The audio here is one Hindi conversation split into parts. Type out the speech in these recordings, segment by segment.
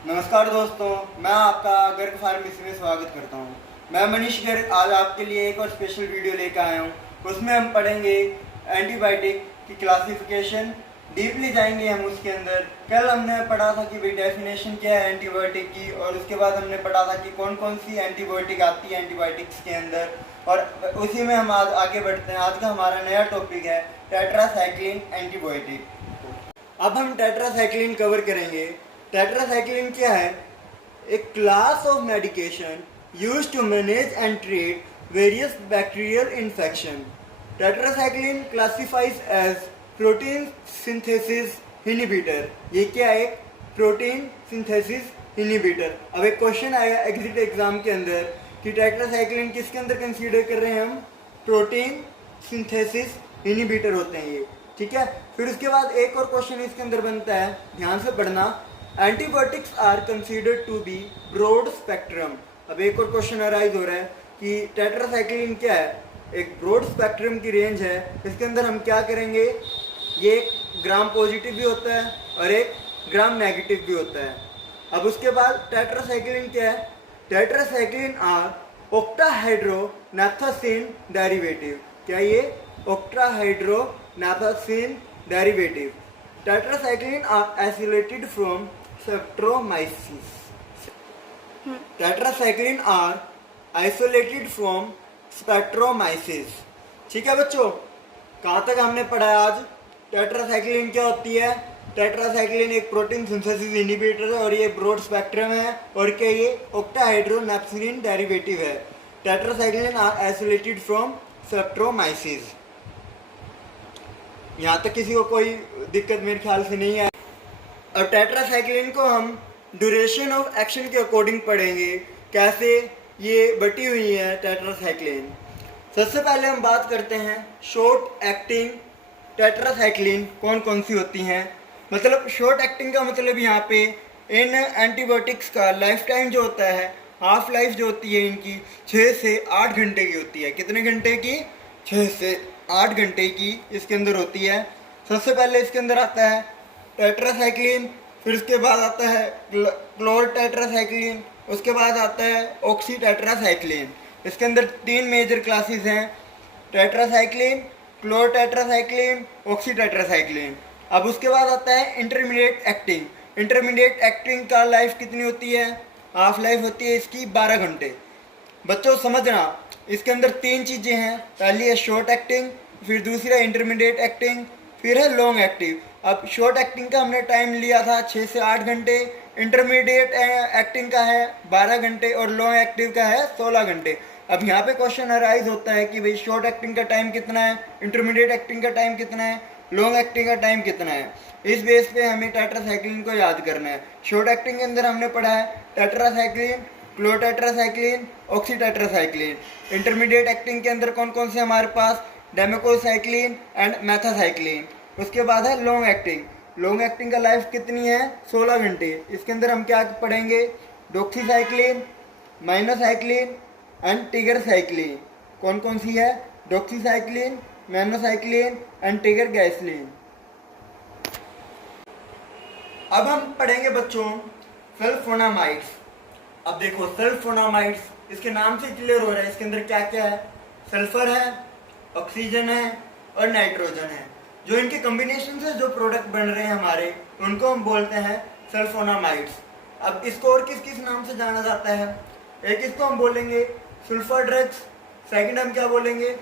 नमस्कार दोस्तों, मैं आपका गर्ग फार्मेसी में स्वागत करता हूं। मैं मनीष गर्ग आज आपके लिए एक और स्पेशल वीडियो लेकर आया हूं। उसमें हम पढ़ेंगे एंटीबायोटिक की क्लासिफिकेशन, डीपली जाएंगे हम उसके अंदर। कल हमने पढ़ा था कि भाई डेफिनेशन क्या है एंटीबायोटिक की, और उसके बाद हमने पढ़ा था कि कौन कौन सी एंटीबायोटिक आती है एंटीबायोटिक्स के अंदर, और उसी में हम आज आगे बढ़ते हैं। आज का हमारा नया टॉपिक है टेट्रासाइक्लिन एंटीबायोटिक। अब हम टेट्रासाइक्लिन कवर करेंगे। टेट्रासाइक्लिन क्या है? A class of medication used to manage and treat various bacterial infection. Tetracycline classifies as protein synthesis inhibitor. ये क्या है? एक प्रोटीन सिंथेसिस इनहिबिटर। अब एक क्वेश्चन आएगा एग्जिट एग्जाम के अंदर कि टेट्रासाइक्लिन किसके अंदर कंसीडर कर रहे हैं हम? प्रोटीन सिंथेसिस इनहिबिटर होते हैं ये, ठीक है। फिर उसके बाद एक और क्वेश्चन इसके अंदर बनता है, ध्यान से पढ़ना। Antibiotics are considered to be broad spectrum. अब एक और क्वेश्चन अराइज हो रहा है कि टेट्रासाइक्लिन क्या है? एक ब्रॉड स्पेक्ट्रम की रेंज है। इसके अंदर हम क्या करेंगे? ये एक ग्राम पॉजिटिव भी होता है और एक ग्राम नेगेटिव भी होता है। अब उसके बाद टेट्रासाइक्लिन क्या है? Tetracycline are octahydronaphthacene derivative. क्या ये? octahydronaphthalene derivative. Tetracycline are isolated from Streptomyces. Tetracycline are isolated from Streptomyces. ठीक है बच्चों, कहाँ तक हमने पढ़ा है आज? टेट्रासाइक्लिन क्या होती है? टेट्रासाइक्लिन एक प्रोटीन सिंथेसिस इनहिबिटर है और ये ब्रॉड स्पेक्ट्रम है, और क्या ये ऑक्टाहाइड्रोनैप्थेसिन डेरिवेटिव है। Tetracycline are isolated from streptomyces. यहाँ तक किसी को कोई दिक्कत मेरे ख्याल से नहीं है। और टेट्रासाइक्लिन को हम ड्यूरेशन ऑफ एक्शन के अकॉर्डिंग पढ़ेंगे, कैसे ये बटी हुई है टेट्रासाइक्लिन। सबसे पहले हम बात करते हैं शॉर्ट एक्टिंग टेट्रासाइक्लिन कौन कौन सी होती हैं। मतलब शॉर्ट एक्टिंग का मतलब यहाँ पे इन एंटीबायोटिक्स का लाइफ टाइम जो होता है, हाफ लाइफ जो होती है इनकी 6 से 8 घंटे की होती है। कितने घंटे की? 6 से 8 घंटे की इसके अंदर होती है। सबसे पहले इसके अंदर आता है टेट्रासाइक्लिन, फिर उसके बाद आता है क्लोर टेट्रासाइक्लिन, उसके बाद आता है ऑक्सी टेट्रासाइक्लिन। इसके अंदर 3 मेजर क्लासेस हैं, tetracycline, chlortetracycline, oxy tetracycline. अब उसके बाद आता है इंटरमीडिएट एक्टिंग। इंटरमीडिएट एक्टिंग का लाइफ कितनी होती है? हाफ लाइफ होती है इसकी 12 घंटे। बच्चों समझना, इसके अंदर 3 चीज़ें हैं। पहली है शॉर्ट एक्टिंग, फिर दूसरा इंटरमीडिएट एक्टिंग, फिर है लॉन्ग एक्टिव। अब शॉर्ट एक्टिंग का हमने टाइम लिया था 6 से 8 घंटे, इंटरमीडिएट एक्टिंग का है 12 घंटे और लॉन्ग एक्टिव का है 16 घंटे। अब यहाँ पे क्वेश्चन अराइज होता है कि भाई शॉर्ट एक्टिंग का टाइम कितना है, इंटरमीडिएट एक्टिंग का टाइम कितना है, लॉन्ग एक्टिंग का टाइम कितना है। इस बेस पे हमें टेट्रासाइक्लिन को याद करना है। शॉर्ट एक्टिंग के अंदर हमने पढ़ा है tetracycline, chlortetracycline, oxytetracycline. Intermediate acting के अंदर कौन कौन से हमारे पास? डेमेकोसाइक्लिन एंड मेथासाइक्लिन। उसके बाद है लॉन्ग एक्टिंग। लॉन्ग एक्टिंग का लाइफ कितनी है? 16 घंटे। इसके अंदर हम क्या पढ़ेंगे? Doxycycline, minocycline and tigecycline. कौन कौन सी है? Doxycycline, minocycline and tigecycline. अब हम पढ़ेंगे बच्चों सल्फोनामाइड्स। अब देखो सल्फोनामाइड्स, इसके नाम से क्लियर हो रहा है इसके अंदर क्या क्या है। सल्फर है, ऑक्सीजन है और नाइट्रोजन है। जो इनके कॉम्बिनेशन से जो प्रोडक्ट बन रहे हैं हमारे, उनको हम बोलते हैं सल्फोनामाइड्स। अब इसको और किस किस नाम से जाना जाता है? एक इसको हम बोलेंगे सुल्फा ड्रग्स, सेकंड हम क्या बोलेंगे?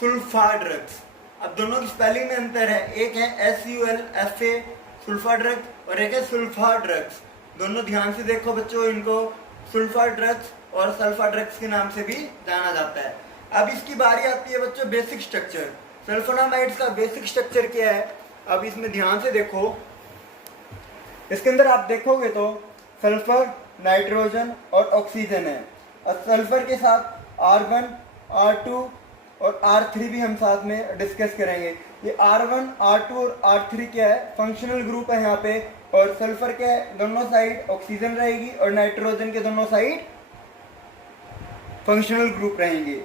सुल्फा ड्रग्स। अब दोनों की स्पेलिंग में अंतर है, एक है SULFA सुल्फा ड्रग्स और एक है सुल्फा ड्रग्स। दोनों ध्यान से देखो बच्चों, इनको सुल्फा ड्रग्स और सल्फा ड्रग्स के नाम से भी जाना जाता है। अब इसकी बारी आती है बच्चों बेसिक स्ट्रक्चर। सल्फोनामाइड्स का बेसिक स्ट्रक्चर क्या है? अब इसमें ध्यान से देखो, इसके अंदर आप देखोगे तो सल्फर, नाइट्रोजन और ऑक्सीजन है। अब सल्फर के साथ R1, R2 और R3 भी हम साथ में डिस्कस करेंगे। ये R1, R2 और R3 क्या है? फंक्शनल ग्रुप है यहाँ पे। और सल्फर के दोनों साइड ऑक्सीजन रहेगी और नाइट्रोजन के दोनों साइड फंक्शनल ग्रुप रहेंगे।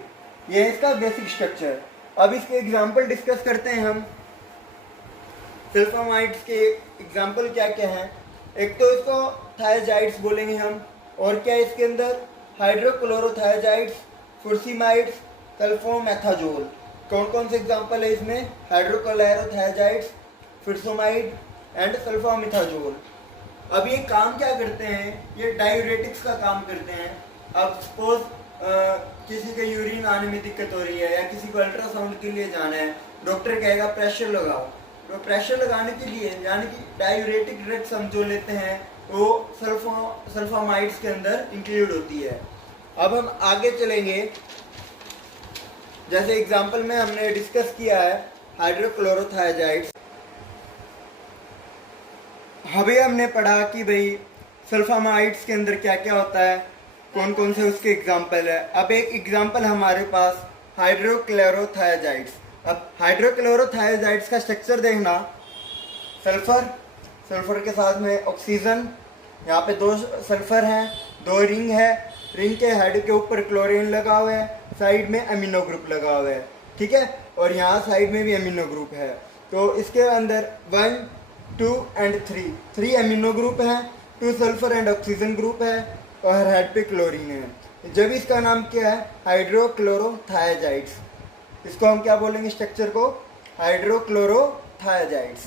ये है इसका बेसिक स्ट्रक्चर। अब इसके एग्जाम्पल डिस्कस करते हैं हम। सल्फोनामाइड्स के एग्जाम्पल क्या क्या हैं? एक तो इसको थायाजाइड्स बोलेंगे हम, और क्या है इसके अंदर, हाइड्रोक्लोरोथायाजाइड्स, फुर्सीमाइड्स, सल्फोमेथाजोल। कौन कौन से एग्जांपल है इसमें, हाइड्रोक्लोरोथायाजाइड्स, फुर्सोमाइड एंड सल्फोमेथाजोल। अब ये काम क्या करते हैं, ये डायूरेटिक्स का काम करते हैं। अब सपोज किसी के यूरिन आने में दिक्कत हो रही है या किसी को अल्ट्रासाउंड के लिए जाना है, डॉक्टर कहेगा प्रेशर लगाओ, तो प्रेशर लगाने के लिए यानी कि डायूरेटिक ड्रग्स हम जो लेते हैं वो सल्फामाइड्स के अंदर इंक्लूड होती है। अब हम आगे चलेंगे, जैसे एग्जांपल में हमने डिस्कस किया है हाइड्रोक्लोरोथायाजाइड्स। अभी हमने पढ़ा कि भाई सल्फामाइड्स के अंदर क्या क्या होता है, कौन कौन से उसके एग्जांपल है। अब एक एग्जांपल हमारे पास हाइड्रोक्लोरोथायाजाइड्स। अब हाइड्रोक्लोरोथायाजाइड्स का स्ट्रक्चर देखना, सल्फर के साथ में ऑक्सीजन, यहाँ पे 2 सल्फर हैं, 2 रिंग है, रिंग के हेड के ऊपर क्लोरीन लगा हुआ है, साइड में अमीनो ग्रुप लगा हुआ है, ठीक है, और यहाँ साइड में भी अमीनो ग्रुप है। तो इसके अंदर 1, 2 एंड 3 अमीनो ग्रुप हैं, 2 सल्फर एंड ऑक्सीजन ग्रुप है, और हेड पे क्लोरीन है। जब इसका नाम क्या है, हाइड्रोक्लोरोथायाजाइड्स। इसको हम क्या बोलेंगे स्ट्रक्चर को, हाइड्रोक्लोरोथायाजाइड्स।